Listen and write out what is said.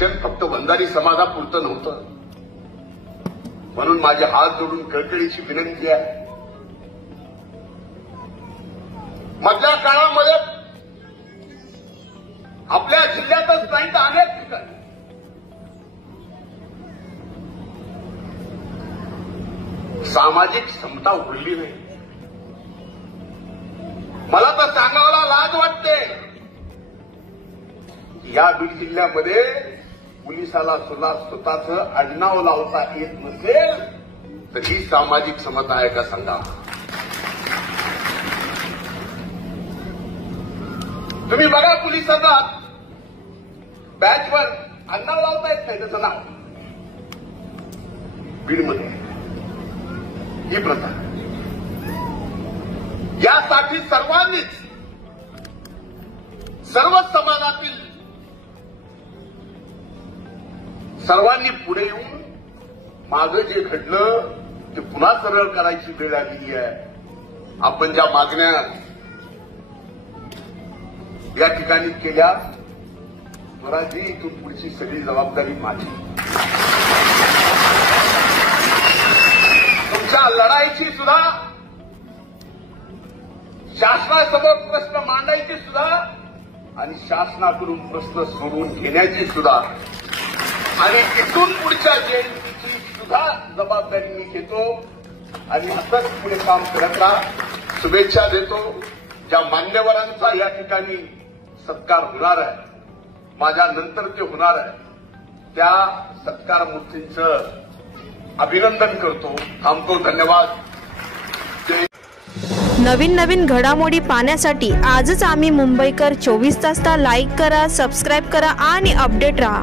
शिक्षण फक्त वंजारी समाजापुरतं नव्हतं, म्हणून माझे हात जोडून कळकळीची विनंती आहे, मधल्या काळामध्ये आपल्या जिल्ह्यातच नाही तर अनेक ठिकाणी सामाजिक समता उघडली नाही। मला तर सांगायला लाज वाटते, या बीड जिल्ह्यामध्ये पोलिसाला सुद्धा स्वतःचं आडनाव लावता येत नसेल तर ही सामाजिक समता आहे का सांगा। तुम्ही बघा पोलिसांना बॅचवर आडनाव लावता येत नाही त्याचं नाव बीडमध्ये ही प्रथा। यासाठी सर्वांनीच सर्व समाजातील सर्वांनी पुढे येऊन मागे जे घडलं ते पुन्हा सरळ करायची वेळ आलेली आहे। आपण ज्या मागण्या या ठिकाणी केल्या, स्वराजी इथून पुढची सगळी जबाबदारी माझी। तुमच्या लढाईची सुद्धा, शासनासमोर प्रश्न मांडायची सुद्धा आणि शासनाकडून प्रश्न सोडवून घेण्याची सुद्धा आणि इथून पुढच्या जयंतीची सुद्धा जबाबदारी मी घेतो आणि असंच पुढे काम करत राहा। शुभेच्छा देतो। ज्या मान्यवरांचा या ठिकाणी सत्कार होणार आहे, माझ्या नंतर ते होणार आहे, त्या सत्कार मूर्तींचं अभिनंदन करतो। थांबतो। धन्यवाद। नवीन घडामोडी पाहण्यासाठी आजच आम्ही मुंबईकर 24 तासला लाईक करा, सबस्क्राईब करा आणि अपडेट रहा।